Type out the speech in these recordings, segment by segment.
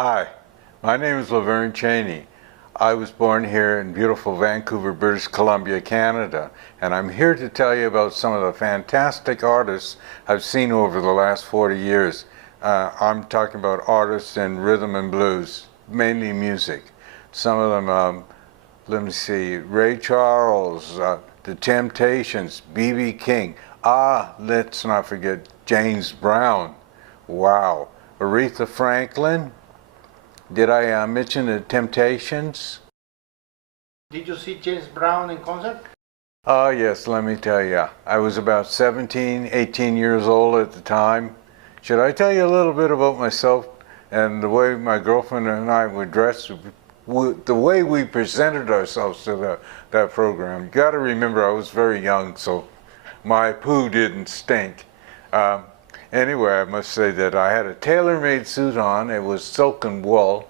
Hi, my name is Laverne Cheney. I was born here in beautiful Vancouver, British Columbia, Canada, and I'm here to tell you about some of the fantastic artists I've seen over the last 40 years. I'm talking about artists in rhythm and blues, mainly music. Some of them, let me see, Ray Charles, The Temptations, B.B. King. Let's not forget James Brown. Wow. Aretha Franklin. Did I mention The Temptations? Did you see James Brown in concert? Oh yes, let me tell you. I was about 17, 18 years old at the time. Should I tell you a little bit about myself and the way my girlfriend and I were dressed, the way we presented ourselves to that program? You got to remember I was very young, so my poo didn't stink. Anyway, I must say that I had a tailor-made suit on. It was silk and wool.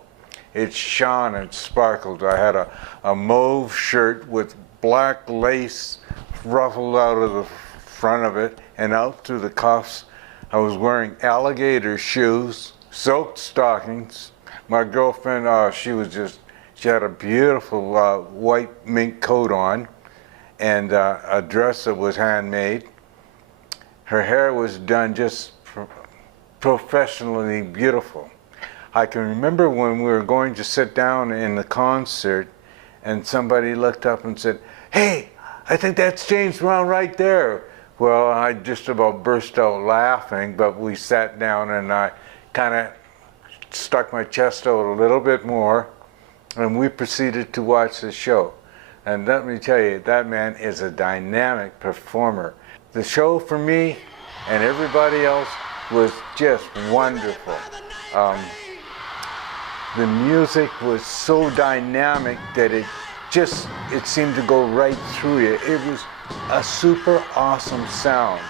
It shone and sparkled. I had a mauve shirt with black lace ruffled out of the front of it and out through the cuffs. I was wearing alligator shoes, silk stockings. My girlfriend, she had a beautiful white mink coat on and a dress that was handmade. Her hair was done just professionally beautiful. I can remember when we were going to sit down in the concert and somebody looked up and said, "Hey, I think that's James Brown right there." Well, I just about burst out laughing, but we sat down and I kind of stuck my chest out a little bit more and we proceeded to watch the show. And let me tell you, that man is a dynamic performer. The show for me and everybody else was just wonderful. The music was so dynamic that it seemed to go right through you. It was a super awesome sound.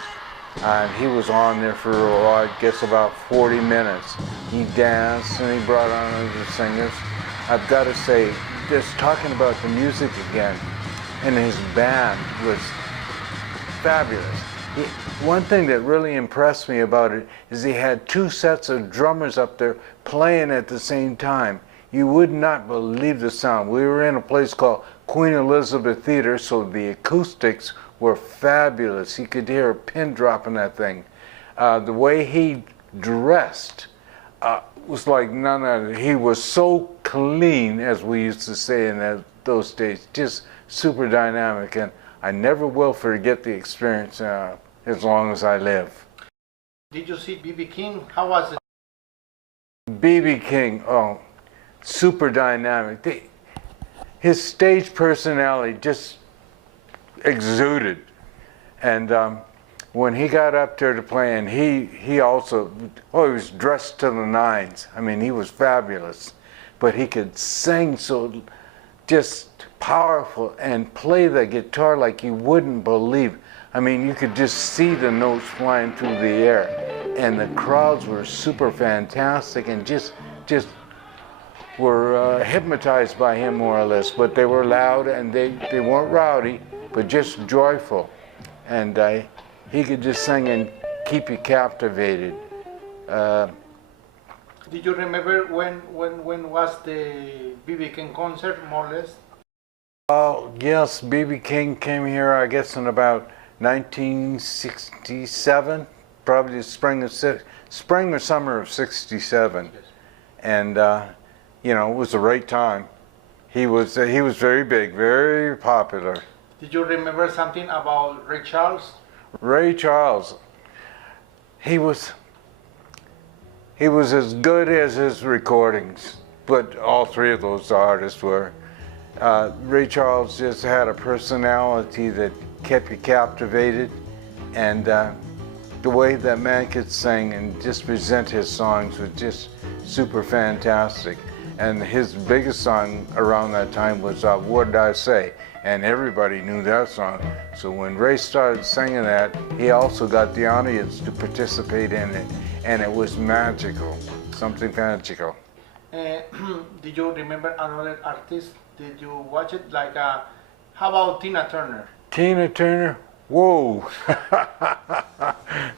And he was on there for, I guess, about 40 minutes. He danced and he brought on other singers. I've got to say, just talking about the music again, and his band was fabulous. One thing that really impressed me about it is he had two sets of drummers up there playing at the same time. You would not believe the sound. We were in a place called Queen Elizabeth Theater, so the acoustics were fabulous. You could hear a pin drop in that thing. The way he dressed was like none other. He was so clean, as we used to say in those days, just super dynamic, and I never will forget the experience as long as I live. Did you see B.B. King? How was it? B.B. King, oh, super dynamic. His stage personality just exuded. And when he got up there to play, and he also, he was dressed to the nines. I mean, he was fabulous. But he could sing so just powerful and play the guitar like you wouldn't believe. I mean, you could just see the notes flying through the air, and the crowds were super fantastic and just were hypnotized by him, more or less. But they were loud and they weren't rowdy, but just joyful. And he could just sing and keep you captivated. Did you remember when was the B.B. King concert, more or less? Oh, yes, B.B. King came here, I guess, in about 1967, probably spring or summer of '67. Yes. And, you know, it was the right time. He was very big, very popular. Did you remember something about Ray Charles? Ray Charles, he was as good as his recordings, but all three of those artists were. Ray Charles just had a personality that kept you captivated, and the way that man could sing and just present his songs was just super fantastic. And his biggest song around that time was What Did I Say? And everybody knew that song. So when Ray started singing that, he also got the audience to participate in it, and it was magical, something magical. Did you remember another artist? Did you watch it? Like, how about Tina Turner? Tina Turner? Whoa!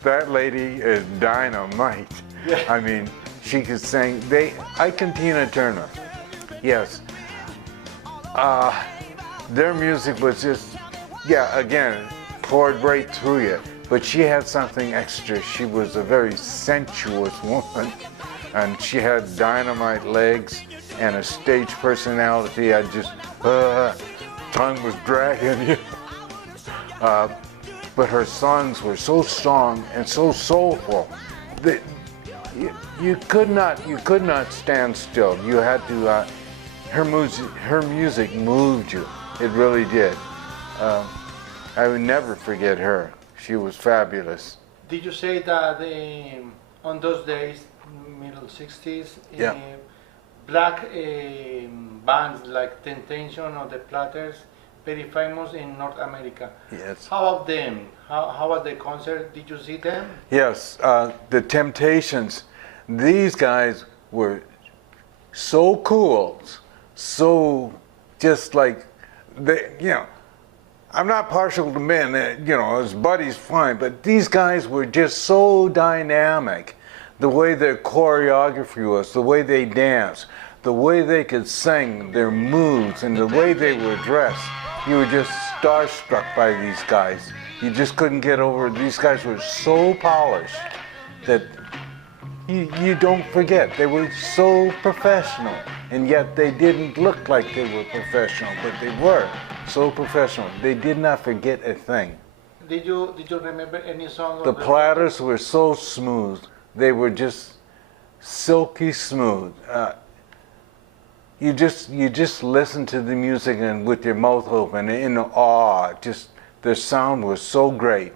That lady is dynamite. Yeah. I mean, She could sing. Ike and Tina Turner. Yes. Their music was just, yeah, again, poured right through you. But she had something extra. She was a very sensuous woman, and she had dynamite legs and a stage personality. I just, tongue was dragging you. But her songs were so strong and so soulful that you could not stand still. You had to. Her music moved you. It really did. I would never forget her. She was fabulous. Did you say that on those days, middle 60s, Yeah. black bands like Temptation or the Platters, very famous in North America? Yes. How about them? How was the concert? Did you see them? Yes, the Temptations. These guys were so cool, so just like they, I'm not partial to men, as buddies, fine, but these guys were just so dynamic. The way their choreography was, the way they danced, the way they could sing, their moves, and the way they were dressed. You were just starstruck by these guys. You just couldn't get over it. These guys were so polished that you don't forget. They were so professional, and yet they didn't look like they were professional, but they were so professional. They did not forget a thing. Did you remember any song? The Platters were so smooth. They were just silky smooth. You just listen to the music and with your mouth open in awe. Just their sound was so great.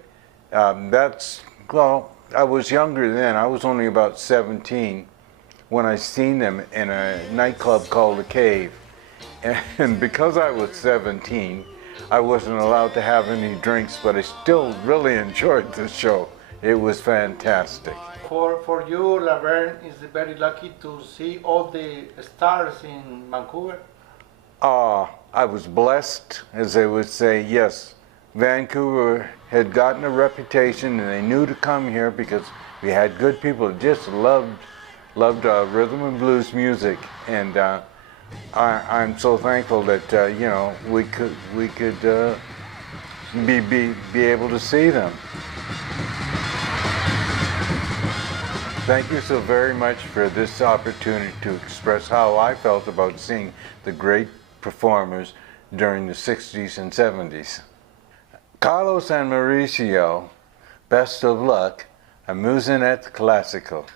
I was younger then. I was only about 17 when I seen them in a nightclub called The Cave. And because I was 17, I wasn't allowed to have any drinks, but I still really enjoyed the show. It was fantastic. For you, Laverne is very lucky to see all the stars in Vancouver. I was blessed, as they would say. Yes, Vancouver had gotten a reputation, and they knew to come here because we had good people that just loved rhythm and blues music, and I'm so thankful that we could be able to see them. Thank you so very much for this opportunity to express how I felt about seeing the great performers during the 60s and 70s. Carlos and Mauricio, best of luck, Amusinet Classical.